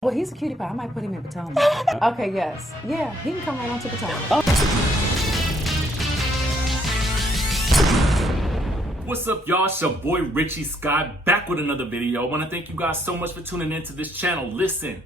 Well, he's a cutie pie. I might put him in Potomac. Okay, yes. Yeah, he can come right on to Potomac. What's up, y'all? It's your boy Richie Scott back with another video. I want to thank you guys so much for tuning into this channel. Listen,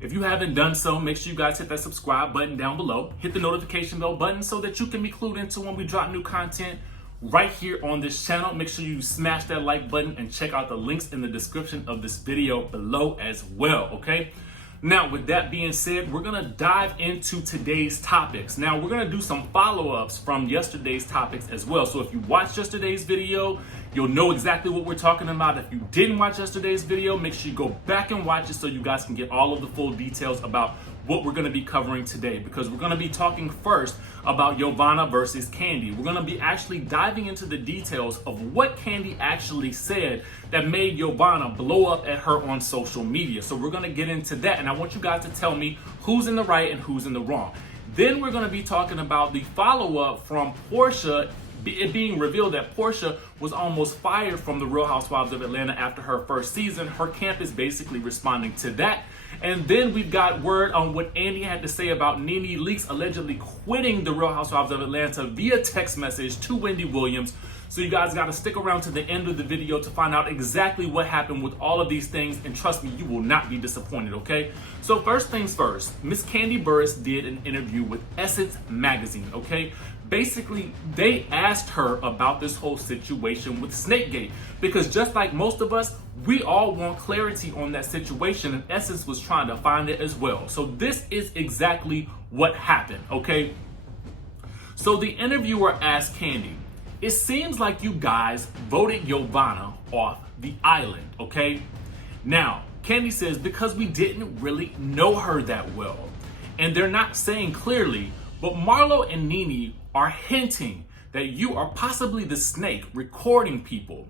if you haven't done so, make sure you guys hit that subscribe button down below. Hit the notification bell button so that you can be clued into when we drop new content right here on this channel. Make sure you smash that like button and check out the links in the description of this video below as well, okay? Now, with that being said, we're gonna dive into today's topics. Now, we're gonna do some follow-ups from yesterday's topics as well. So if you watched yesterday's video, you'll know exactly what we're talking about. If you didn't watch yesterday's video, make sure you go back and watch it so you guys can get all of the full details about what we're gonna be covering today, because we're gonna be talking first about YOVANNA versus KANDI. We're gonna be actually diving into the details of what KANDI actually said that made YOVANNA blow up at her on social media. So we're gonna get into that, and I want you guys to tell me who's in the right and who's in the wrong. Then we're gonna be talking about the follow-up from Porsha, it being revealed that Porsha was almost fired from the Real Housewives of Atlanta after her first season. Her camp is basically responding to that. And then we've got word on what Andy had to say about Nene Leakes allegedly quitting the Real Housewives of Atlanta via text message to Wendy Williams. So you guys got to stick around to the end of the video to find out exactly what happened with all of these things. And trust me, you will not be disappointed, okay? So first things first, Miss KANDI Burruss did an interview with Essence Magazine, okay? Basically, they asked her about this whole situation with Snakegate, because just like most of us, we all want clarity on that situation, and Essence was trying to find it as well. So this is exactly what happened, okay? So the interviewer asked KANDI, it seems like you guys voted YOVANNA off the island, okay? Now, KANDI says, because we didn't really know her that well. And they're not saying clearly, but Marlo and Nene are hinting that you are possibly the snake recording people.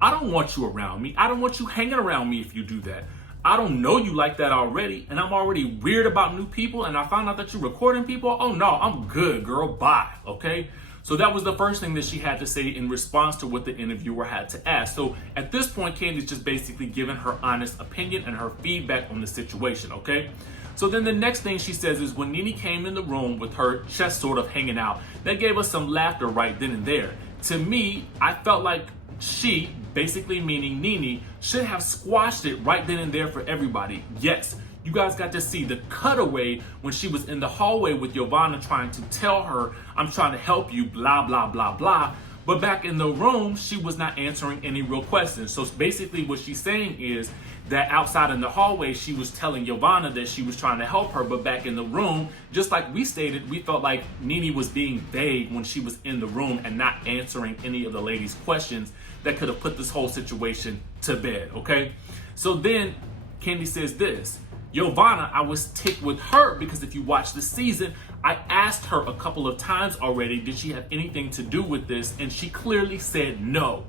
I don't want you around me. I don't want you hanging around me if you do that. I don't know you like that already, and I'm already weird about new people, and I found out that you're recording people. Oh no, I'm good, girl, bye, okay? So that was the first thing that she had to say in response to what the interviewer had to ask. So at this point, KANDI's just basically giving her honest opinion and her feedback on the situation, okay? So then the next thing she says is when Nene came in the room with her chest sort of hanging out, that gave us some laughter right then and there. To me, I felt like she, basically meaning Nene, should have squashed it right then and there for everybody. Yes, you guys got to see the cutaway when she was in the hallway with YOVANNA trying to tell her, I'm trying to help you, blah, blah, blah, blah. But back in the room, she was not answering any real questions. So basically what she's saying is that outside in the hallway, she was telling YOVANNA that she was trying to help her, but back in the room, just like we stated, we felt like Nene was being vague when she was in the room and not answering any of the ladies' questions that could have put this whole situation to bed, okay? So then KANDI says this, YOVANNA, I was ticked with her because if you watch the season, I asked her a couple of times already, did she have anything to do with this? And she clearly said no.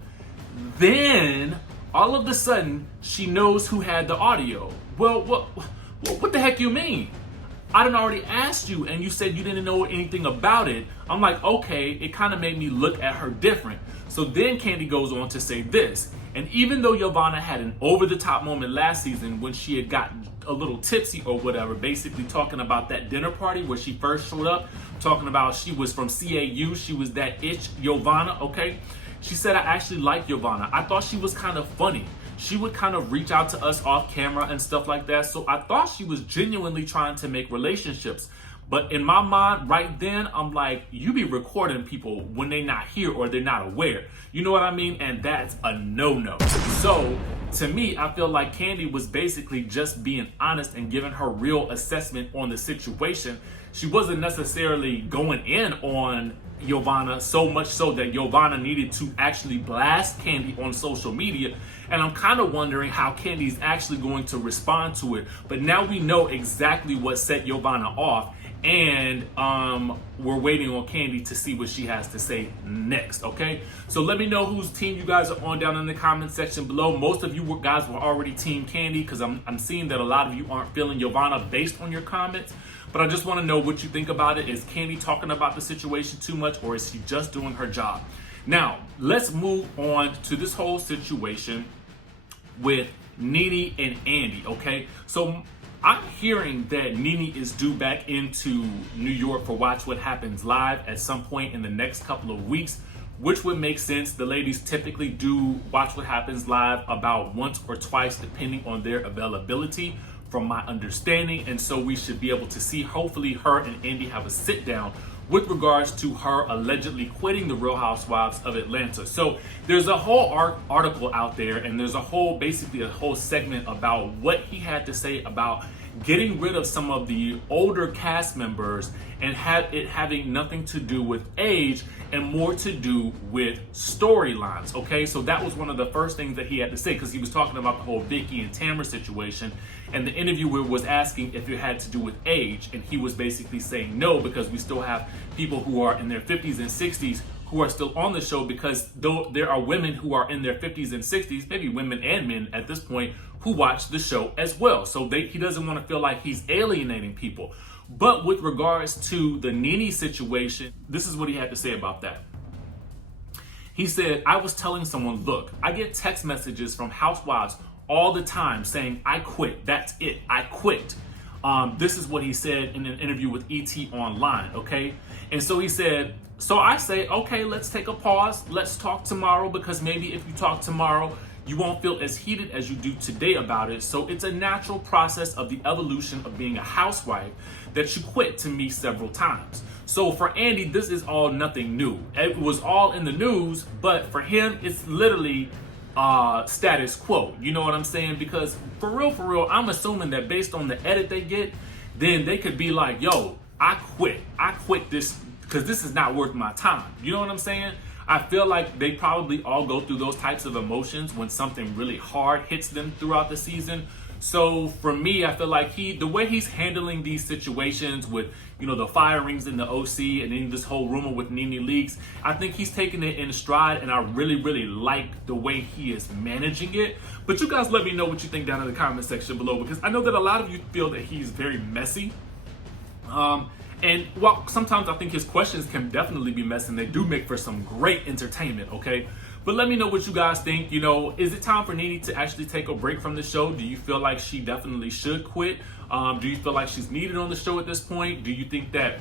Then, all of a sudden, she knows who had the audio. Well, what the heck you mean? I done already asked you and you said you didn't know anything about it. I'm like, okay, it kind of made me look at her different. So then KANDI goes on to say this, and even though YOVANNA had an over-the-top moment last season when she had gotten a little tipsy or whatever, basically talking about that dinner party where she first showed up, talking about she was from CAU, she was that itch YOVANNA, okay? She said, I actually like YOVANNA. I thought she was kind of funny. She would kind of reach out to us off camera and stuff like that. So I thought she was genuinely trying to make relationships. But in my mind right then, I'm like, you be recording people when they're not here or they're not aware. You know what I mean? And that's a no-no. So to me, I feel like KANDI was basically just being honest and giving her real assessment on the situation. She wasn't necessarily going in on YOVANNA so much so that YOVANNA needed to actually blast KANDI on social media. And I'm kind of wondering how KANDI's actually going to respond to it. But now we know exactly what set YOVANNA off. And we're waiting on KANDI to see what she has to say next, okay? So let me know whose team you guys are on down in the comment section below. Most of you guys were already team KANDI because I'm seeing that a lot of you aren't feeling YOVANNA based on your comments. But I just want to know what you think about it. Is KANDI talking about the situation too much, or is she just doing her job? Now, let's move on to this whole situation with Nene and Andy, okay? So I'm hearing that Nene is due back into New York for Watch What Happens Live at some point in the next couple of weeks, which would make sense. The ladies typically do Watch What Happens Live about once or twice, depending on their availability, from my understanding. And so we should be able to see, hopefully, her and Andy have a sit down with regards to her allegedly quitting the Real Housewives of Atlanta. So there's a whole article out there, and there's basically a whole segment about what he had to say about getting rid of some of the older cast members and it having nothing to do with age and more to do with storylines. Okay, so that was one of the first things that he had to say, because he was talking about the whole Vicky and Tamara situation, and the interviewer was asking if it had to do with age, and he was basically saying no, because we still have people who are in their 50s and 60s who are still on the show, because though there are women who are in their 50s and 60s, maybe women and men at this point, who watch the show as well. So he doesn't want to feel like he's alienating people. But with regards to the Nene situation, this is what he had to say about that. He said, I was telling someone, look, I get text messages from housewives all the time saying, I quit, that's it, I quit. This is what he said in an interview with ET Online, okay? And so he said, so I say, okay, let's take a pause. Let's talk tomorrow, because maybe if you talk tomorrow, you won't feel as heated as you do today about it. So it's a natural process of the evolution of being a housewife that you quit to me several times. So for Andy, this is all nothing new. It was all in the news, but for him, it's literally status quo. You know what I'm saying? Because for real, I'm assuming that based on the edit they get, then they could be like, yo, I quit this because this is not worth my time. You know what I'm saying? I feel like they probably all go through those types of emotions when something really hard hits them throughout the season. So for me, I feel like the way he's handling these situations with, you know, the firings in the OC and then this whole rumor with Nene Leakes, I think he's taking it in stride, and I really like the way he is managing it. But you guys let me know what you think down in the comment section below, because I know that a lot of you feel that he's very messy. And while sometimes I think his questions can definitely be messy, and they do make for some great entertainment, okay? But let me know what you guys think. You know, is it time for Nene to actually take a break from the show? Do you feel like she definitely should quit? Do you feel like she's needed on the show at this point? Do you think that,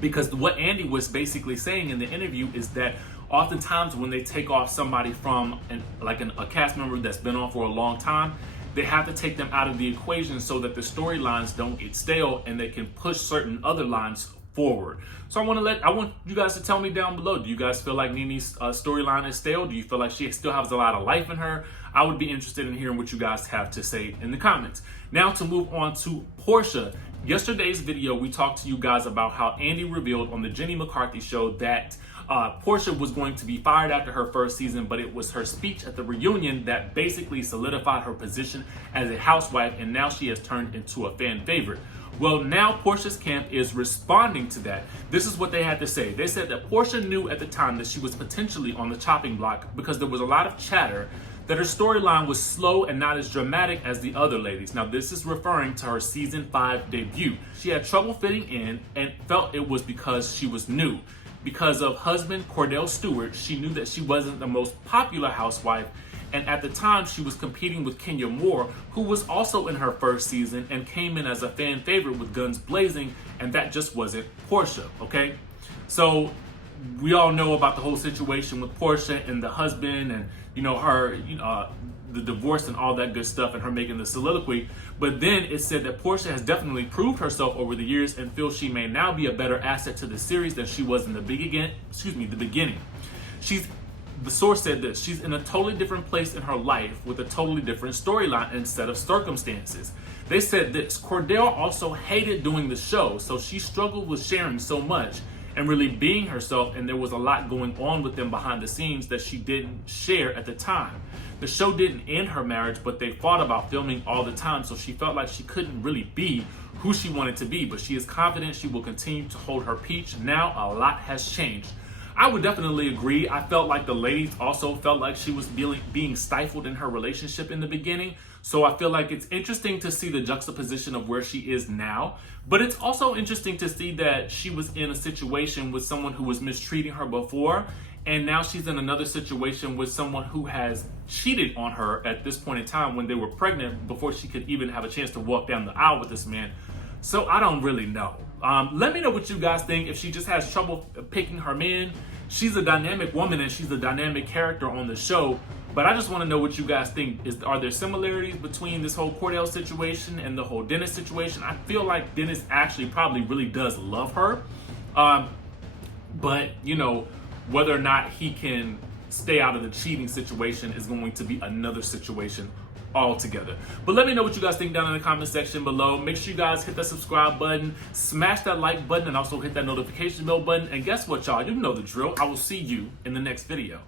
because what Andy was basically saying in the interview is that oftentimes when they take off somebody from a cast member that's been on for a long time, they have to take them out of the equation so that the storylines don't get stale and they can push certain other lines forward. So I want you guys to tell me down below, do you guys feel like Nene's storyline is stale? Do you feel like she still has a lot of life in her? I would be interested in hearing what you guys have to say in the comments. Now to move on to Porsha. Yesterday's video, we talked to you guys about how Andy revealed on the Jenny McCarthy show that Porsha was going to be fired after her first season, but it was her speech at the reunion that basically solidified her position as a housewife, and now she has turned into a fan favorite. Well, now Porsha's camp is responding to that. This is what they had to say. They said that Porsha knew at the time that she was potentially on the chopping block because there was a lot of chatter that her storyline was slow and not as dramatic as the other ladies. Now, this is referring to her season 5 debut. She had trouble fitting in and felt it was because she was new. Because of husband Cordell Stewart, she knew that she wasn't the most popular housewife, and at the time she was competing with Kenya Moore, who was also in her first season and came in as a fan favorite with guns blazing, and that just wasn't Porsha, okay? So we all know about the whole situation with Porsha and the husband, and her the divorce and all that good stuff, and her making the soliloquy. But then it said that Porsha has definitely proved herself over the years and feels she may now be a better asset to the series than she was in the beginning. The source said this: she's in a totally different place in her life with a totally different storyline and set of circumstances. They said this: Cordell also hated doing the show, so she struggled with sharing so much and really being herself, and there was a lot going on with them behind the scenes that she didn't share at the time. The show didn't end her marriage, but they fought about filming all the time, so she felt like she couldn't really be who she wanted to be, but she is confident she will continue to hold her peach. Now a lot has changed. I would definitely agree. I felt like the ladies also felt like she was being stifled in her relationship in the beginning. So I feel like it's interesting to see the juxtaposition of where she is now. But it's also interesting to see that she was in a situation with someone who was mistreating her before. and now she's in another situation with someone who has cheated on her at this point in time when they were pregnant before she could even have a chance to walk down the aisle with this man. So I don't really know. Let me know what you guys think. If she just has trouble picking her man. She's a dynamic woman and she's a dynamic character on the show. But I just want to know what you guys think. Are there similarities between this whole Cordell situation and the whole Dennis situation? I feel like Dennis actually probably really does love her. But, you know, whether or not he can stay out of the cheating situation is going to be another situation altogether. But let me know what you guys think down in the comment section below. Make sure you guys hit that subscribe button, smash that like button, and also hit that notification bell button. And guess what, y'all? You know the drill. I will see you in the next video.